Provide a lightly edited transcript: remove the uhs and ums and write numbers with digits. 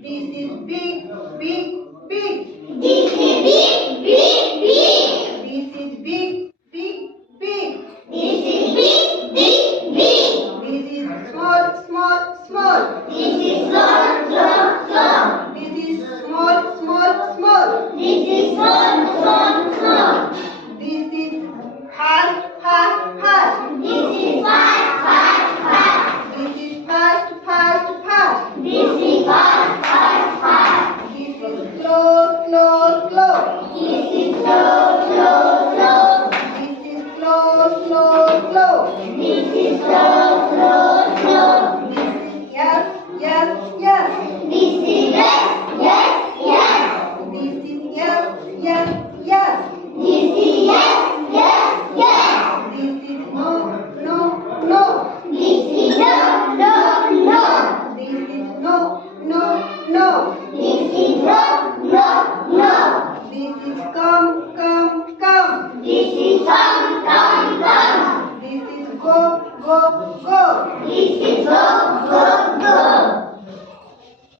This is big, big, big. This is big, big, big. This is big, big, big. This is big, big, big. This is small, small, small. This is small, small, small. This is small, small, small. This is small, small, small. This is fast, fast, fast. This is fast, fast, fast. This is fast, fast, fast. This is fast, fast, fast. This is slow, slow, slow. This is slow, slow, slow. This is slow, slow, slow. This is slow, slow, slow. This is yes, yes, yes. This is yes, yes, yes. This is yes, yes, yes. This is yes, yes, yes. This is no, no, no. This is no, no, no. This is no, no, no. This is no, no, no. This is come, come, come. This is come, come, come. This is go, go, go. This is go, go,